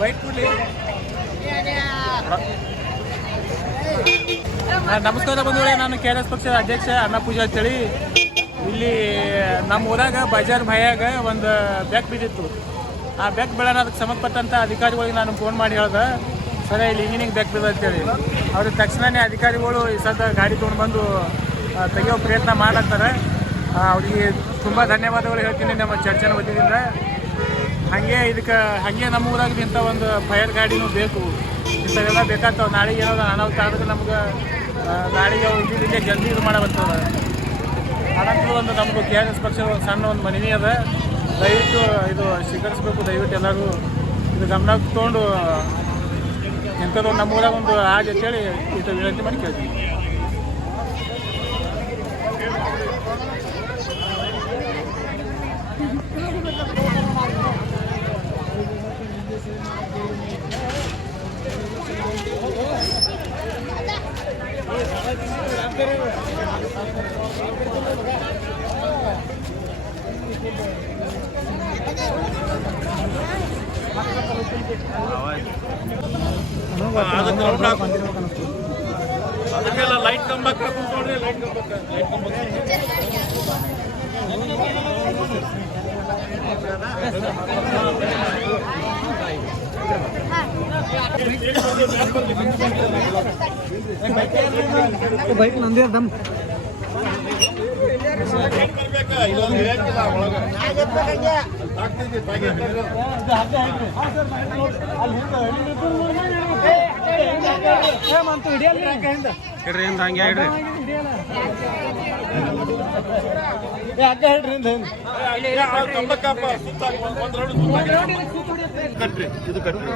Bike ಕೊಡ್ಲಿ. ನಮಸ್ಕಾರ ಬಂಧುಗಳೇ, ನಾನು KRS ಪಕ್ಷದ ಅಧ್ಯಕ್ಷ ಅನ್ನಪೂಜಾ ಅಂತೇಳಿ. ಇಲ್ಲಿ ನಮ್ಮ ಊರಾಗ ಬಜಾರ್ ಭಯಾಗ ಒಂದು ಬೆಕ್ ಬಿದ್ದಿತ್ತು. ಆ ಬೆಕ್ ಬೆಳೆನ ಅದಕ್ಕೆ ಸಂಬಂಧಪಟ್ಟಂಥ ಅಧಿಕಾರಿಗಳಿಗೆ ನಾನು ಫೋನ್ ಮಾಡಿ ಹೇಳ್ದೆ, ಸರಿ ಇಲ್ಲಿ ಹಿಂಗಿನಿಂಗೆ ಬೆಕ್ ಬಿದ್ದ ಅಂತೇಳಿ. ಅವ್ರಿಗೆ ತಕ್ಷಣವೇ ಅಧಿಕಾರಿಗಳು ಈ ಸದ್ದ ಗಾಡಿ ತೊಗೊಂಡು ಬಂದು ತೆಗೆಯೋ ಪ್ರಯತ್ನ ಮಾಡತ್ತಾರೆ. ಅವ್ರಿಗೆ ತುಂಬ ಧನ್ಯವಾದಗಳು ಹೇಳ್ತೀನಿ ನಮ್ಮ ಚರ್ಚೆನ ವತಿಯಿಂದ. ಹಾಗೆ ನಮ್ಮ ಊರಾಗ ಇಂಥ ಒಂದು ಫೈರ್ ಗಾಡಿನೂ ಬೇಕು, ಇಂಥವೆಲ್ಲ ಬೇಕಾಗ್ತವೆ. ನಾಳೆಗೆ ಏನಾದ್ರು ಅನಾಹುತ ಆದ್ರೆ ನಮ್ಗೆ ನಾಳೆಗೆ ಇಲ್ಲಿಗೆ ಜಲ್ದಿ ಇದು ಮಾಡಬರ್ತದೆ. ಅದಕ್ಕೂ ಒಂದು ನಮಗೂ KRS ಪಕ್ಷ ಒಂದು ಸಣ್ಣ ಒಂದು ಮನವಿ ಅದ, ದಯವಿಟ್ಟು ಇದು ಸ್ವೀಕರಿಸಬೇಕು. ದಯವಿಟ್ಟು ಎಲ್ಲರೂ ಇದು ಗಮನ ತೊಗೊಂಡು ಇಂಥದ್ದು ನಮ್ಮ ಊರಾಗ ಒಂದು ಆಗಿ ಅಂತೇಳಿ ಇದು ವಿನಂತಿ ಮಾಡಿ ಕೇಳ್ತೀವಿ. ಅದಕ್ಕೆಲ್ಲ ಲೈಟ್ ಕಂಬಕ್ಕೆ ಕೂತ್ಕೊಂಡ್ರೆ ಲೈಟ್ ಬೈಕ್ ನಂದೇ ದಮ್ ಹಿಡ್ರಿ ಹಂಗೆ ಹಿಡ್ರಿ ಇದು ಕಟ್ರಿ.